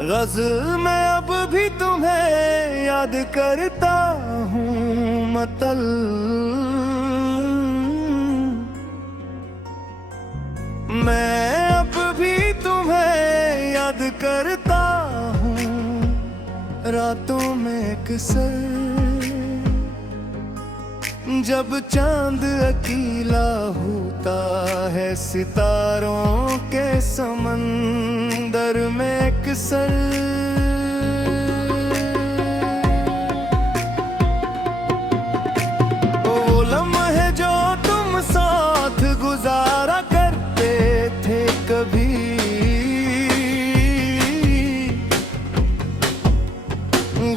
गज़ल मैं अब भी तुम्हें याद करता हूँ मतल। मैं अब भी तुम्हें याद करता हूँ रातों में अक्सर, जब चांद अकेला होता है सितारों के समंदर में अक्सर। वो लम्हे जो तुम साथ गुजारा करते थे कभी,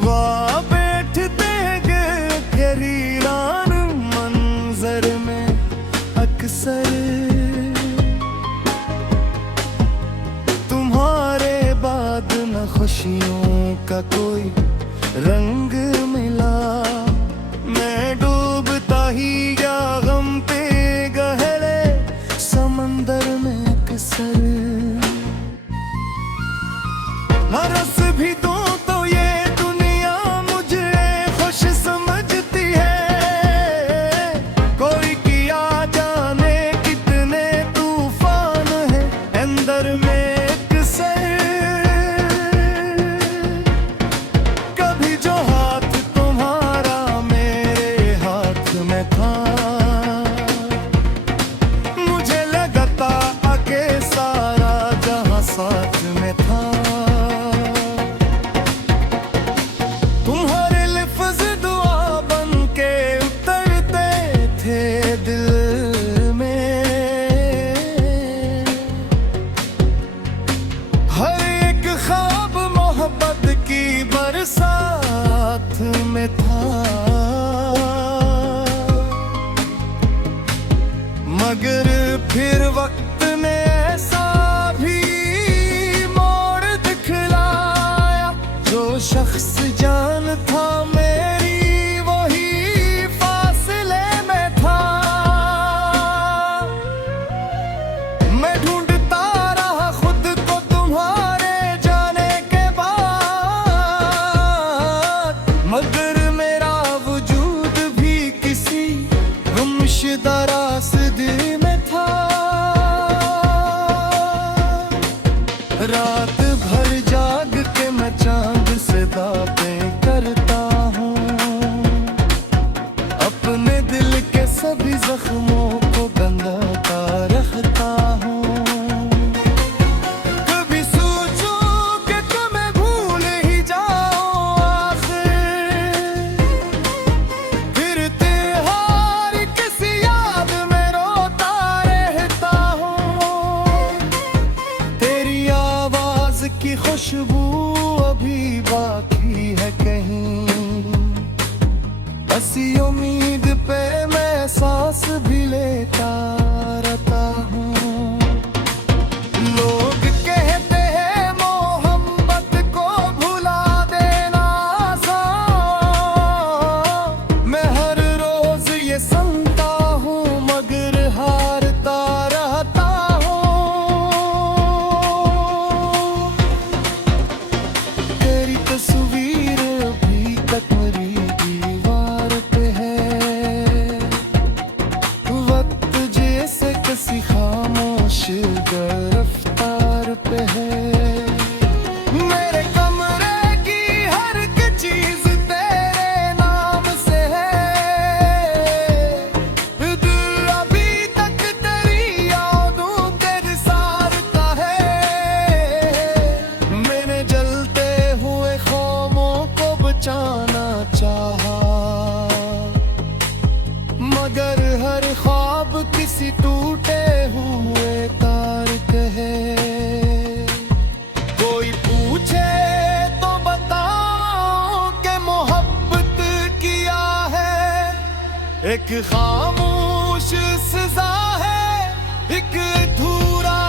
वहाँ बैठते गरीरान मंजर में अक्सर। तुम्हारे बाद न खुशियों का कोई रंग मिला, मैं डूबता ही गया गम पे गहरे समंदर में अक्सर। हरस भी दो तो ये दुनिया मुझे खुश समझती है, कोई किया जाने कितने तूफान है अंदर में अक्सर। कभी जो हाथ तुम्हारा मेरे हाथ में था, मुझे लगता आके सारा जहां साथ में था। तुम्हारे लफ्ज़ दुआ बन के उतरते थे दिल में, हर एक ख्वाब मोहब्बत की बरसात में था। मगर फिर वक्त ने ऐसा भी मोड़ दिखलाया, जो शख्स जान था मेरी वही फासले में था। मैं ढूंढता रहा खुद को तुम्हारे जाने के बाद, मगर मेरा वजूद भी किसी गुमशुदा रास्ते में था। रात भर जाग के मैं चांद से बातें करता हूँ, अपने दिल के सभी जख्मों को बंधाता रखता हूँ। कभी सोचूं कि तुम्हें भूल ही जाऊं आखिर, फिर त्योहार किसी याद में रोता रहता हूँ। तेरी आवाज की खुशबू अभी बाकी है कहीं, ऐसी उम्मीद पे मैं सांस भी लेता रहता हूँ। लोग कहते हैं मोहब्बत को भुला देना आसान, मैं हर रोज ये सुनता हूँ मगर हारता रहता हूँ। तेरी तस्वीर अभी तक मेरी दीवार पे है, वक्त जैसे किसी खामोश गिरफ्तार पे है। मेरे कमरे की हर एक चीज तेरे नाम से है, दिल अभी तक तेरी यादों के रिसारता है। मैंने जलते हुए ख्वाबों को बचाना चाहा, मगर हर ख्वाब किसी टूटे हुए तार कहे। कोई पूछे तो बताओ कि मोहब्बत किया है, एक खामोश सजा है, एक अधूरा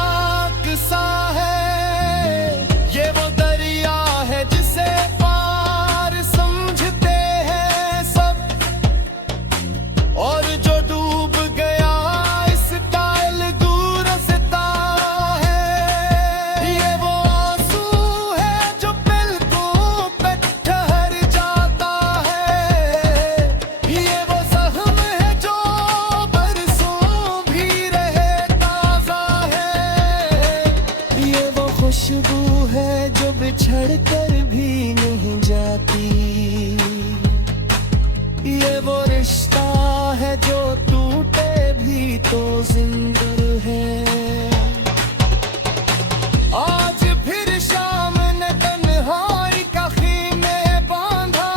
किस्सा है। ये वो दरिया है जिसे पार समझते हैं सब, और जो डूब गया इस टाइल दूर से ता है। ये वो आंसू है जो है जो बिछड़ कर भी नहीं जाती, ये वो रिश्ता है जो टूटे भी तो जिंदा है। आज फिर शाम ने तन्हाई का खीमे बांधा,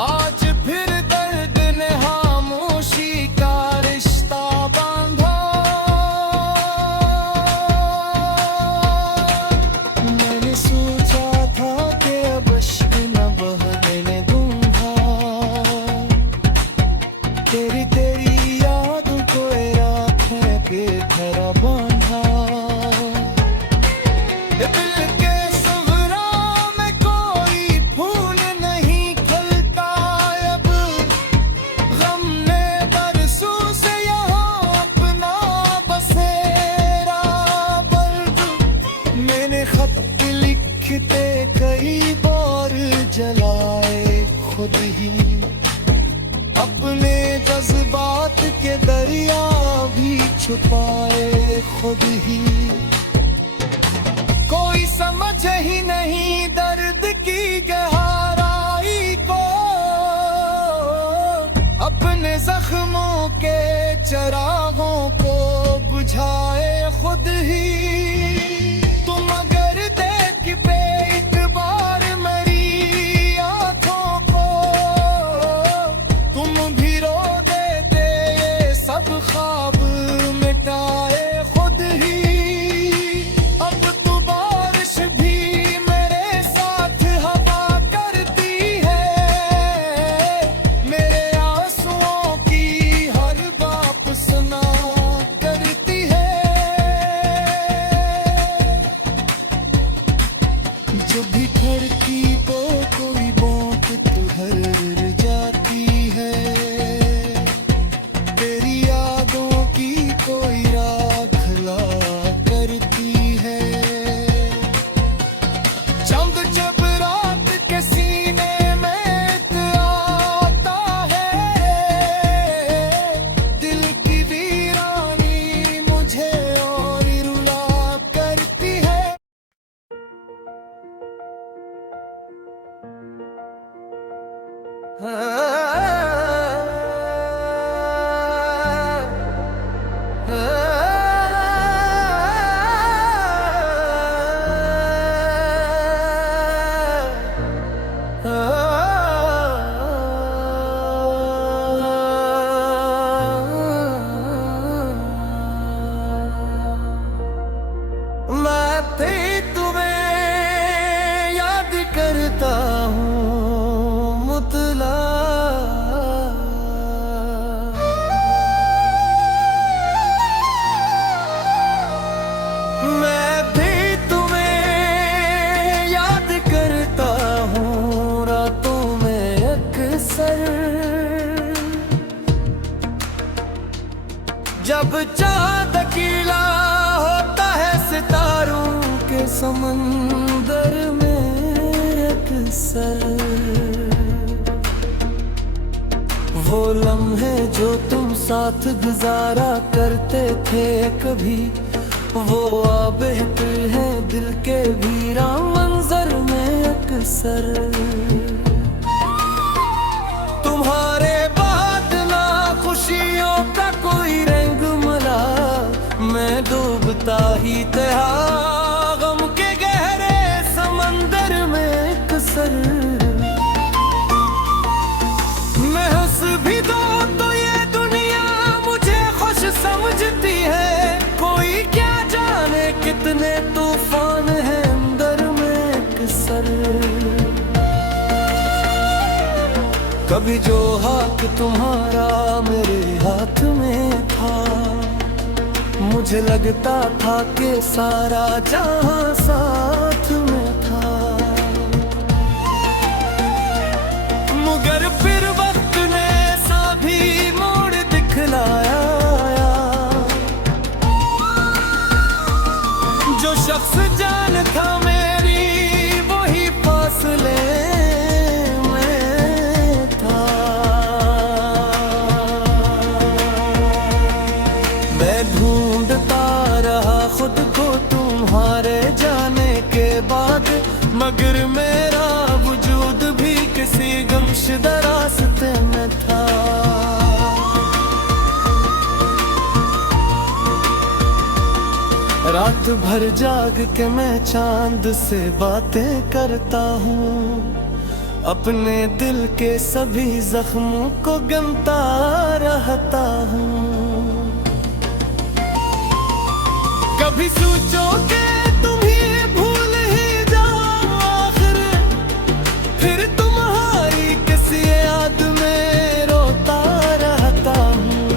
आज फिर दर्द ने खामोशी का रिश्ता बांधा। मैंने सोचा था कि अब अश्क न बहने दूंगा, तेरी तेरी याद को राखें बेघरा बांधा। दिल के सवरा में कोई फूल नहीं खिलता अब, गम ने बरसों से यहाँ अपना बसेरा बल्द। मैंने खत लिखते कई बार जलाए खुद ही, अपने जज्बात के दरिया भी छुपाए खुद ही। कोई समझ ही नहीं दर्द की गहराई को, अपने जख्मों के चरागों को बुझाए खुद ही। तुम अगर देख पे एक बार मेरी आंखों को, तुम भी रो देते ये सब ख्वाब मिटाए खुद ही। अब तो बारिश भी मेरे साथ हवा करती है, मेरे आंसुओं की हर बात सुना करती है। जो भी खड़की तो कोई बात तुहर जाती है, तेरी यादों की कोई राखला करती है। चंद जब रात के सीने में आता है, दिल की वीरानी मुझे और रुला करती है। मैं भी तुम्हें याद करता हूँ मुतला, मैं भी तुम्हें याद करता हूँ रातों में अक्सर। जब चाँद अकेला होता है सितारों के समंदर में अक्सर, वो लम्हे जो तुम साथ गुजारा करते थे कभी, वो आबहते हैं दिल के वीरान मंजर में अक्सर। तुम्हारे बाद ना खुशियों का कोई रंग मला, मैं डूबता ही था गम के गहरे समंदर में अक्सर। मैं हंस भी दो तो ये दुनिया मुझे खुश समझती है, कोई क्या जाने कितने तूफान हैं अंदर में अक्सर। कभी जो हाथ तुम्हारा मेरे हाथ में था, मुझे लगता था कि सारा जहां साथ में था, मगर फिर वक्त ने सा भी मोड़ दिखलाया। जो शख्स जान था मेरी वही फासले में था। मैं ढूंढता रहा खुद को तुम्हारे मगर मेरा वजूद भी किसी गमशुदा रास्ते में था। रात भर जाग के मैं चांद से बातें करता हूँ, अपने दिल के सभी जख्मों को गिनता रहता हूँ। कभी सोचो कि तुम्हें भूल ही जाओ आखिर, फिर तुम्हारी किसी याद में रोता रहता हूँ।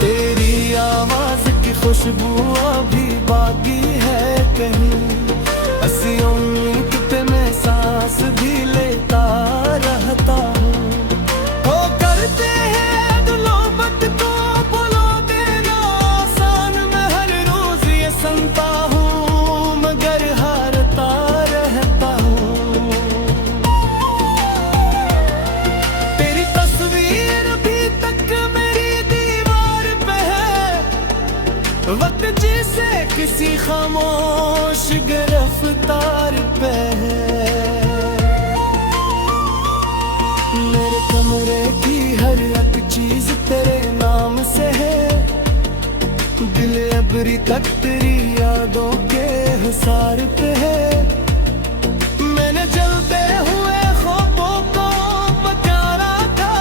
तेरी आवाज की खुशबू अभी बाकी है कहीं, ऐसी उम्मीद पे मैं सांस भी लेता रहता हूँ। वो करते हैं दुलोबत को बोलो देना आसान, मैं हर रोज ये सुनता हूँ मगर हारता रहता हूँ। तेरी तस्वीर भी तक मेरी दीवार पे है, वक्त जिसे किसी खामोश गिरफ्तार पे है। मेरे कमरे की हर एक चीज तेरे नाम से है, दिल अबरी तक तेरी यादों के हिसार पे है। मैंने जलते हुए ख्वाबों को बचाना था,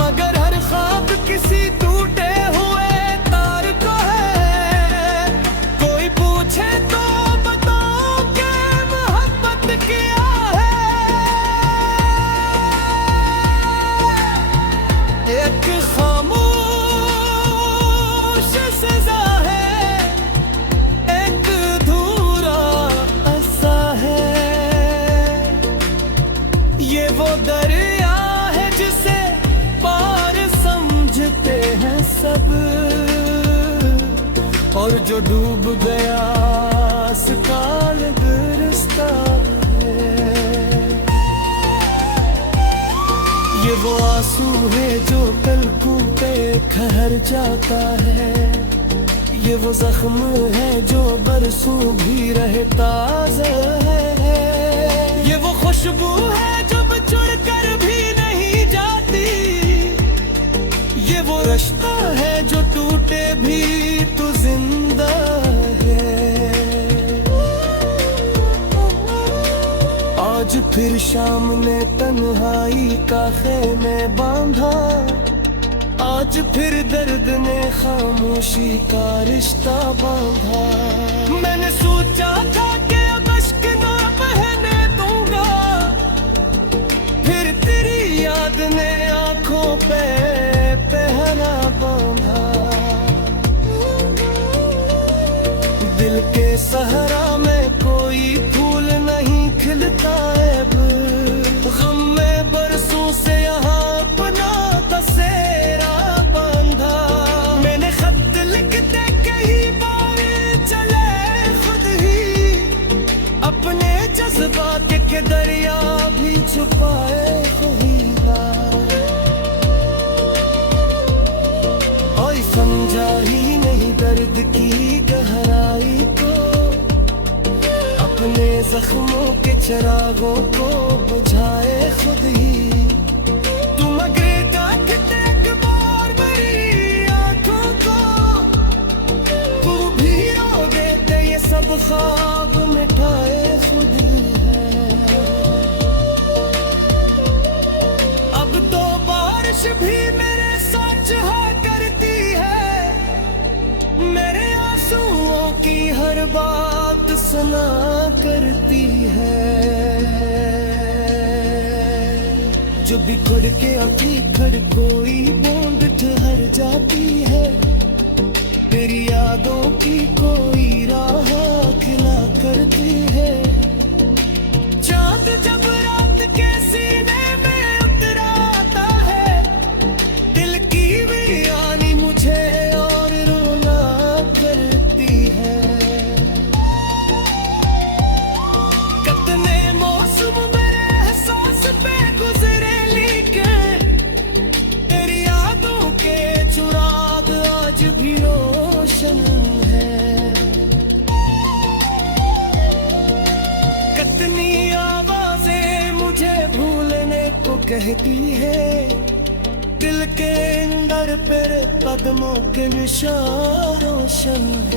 मगर हर ख्वाब किसी टूटे हुए तार को है। कोई पूछे तो बताओ कि मोहब्बत किया है, एक खामोश सजा है, एक अधूरा ऐसा है। ये वो दरिया है जिसे पार समझते हैं सब, और जो डूब गया सकाल दुरुस्ता है। ये वो आंसू है जो पलकों पे ठहर जाता है, ये वो जख्म है जो बरसों भी रहे ताज़ा है। ये वो खुशबू है जो बिछुड़ कर भी नहीं जाती, ये वो रिश्ता है जो टूटे भी तो जिंदा है। आज फिर शाम ने तन्हाई का खेमे बांधा, आज फिर दर्द ने खामोशी का रिश्ता बांधा। मैंने सोचा था कि अब अश्क ना बहने दूंगा, फिर तेरी याद ने आंखों पे पहरा बांधा। दिल के सहरा में कोई फूल नहीं खिलता अब, गम में बरसों से यहाँ अपना बसेरा बांधा। मैंने खत लिखते कई बार चले खुद ही, अपने जज्बात के दरिया भी छुपाए कोई ना। ओए समझा ही नहीं दर्द की गहराई को, अपने जख्मों के चिरागों को बुझाए खुद ही। तुम अगर ताकते एक बार मेरी आंखों को, तू भी रो देते ये सब ख्वाब मिटाए खुद ही है। अब तो बारिश भी मेरे साथ चाहा करती है, मेरे आंसुओं की हर बात सुना करती है। जो बिखर के अखीखर कोई बूंद ठहर जाती है, तेरी यादों की कोई राह खिला करती है। चांद जब रात के सीने में उतराता है, दिल की भी आनी मुझे और रोना करती है। कितने मौसम मेरे एहसास पे गुजरे, लेकिन तेरी यादों के चुराग आज भी रोशन है। कहती है, दिल के अंदर तेरे कदमों के निशान रोशन है।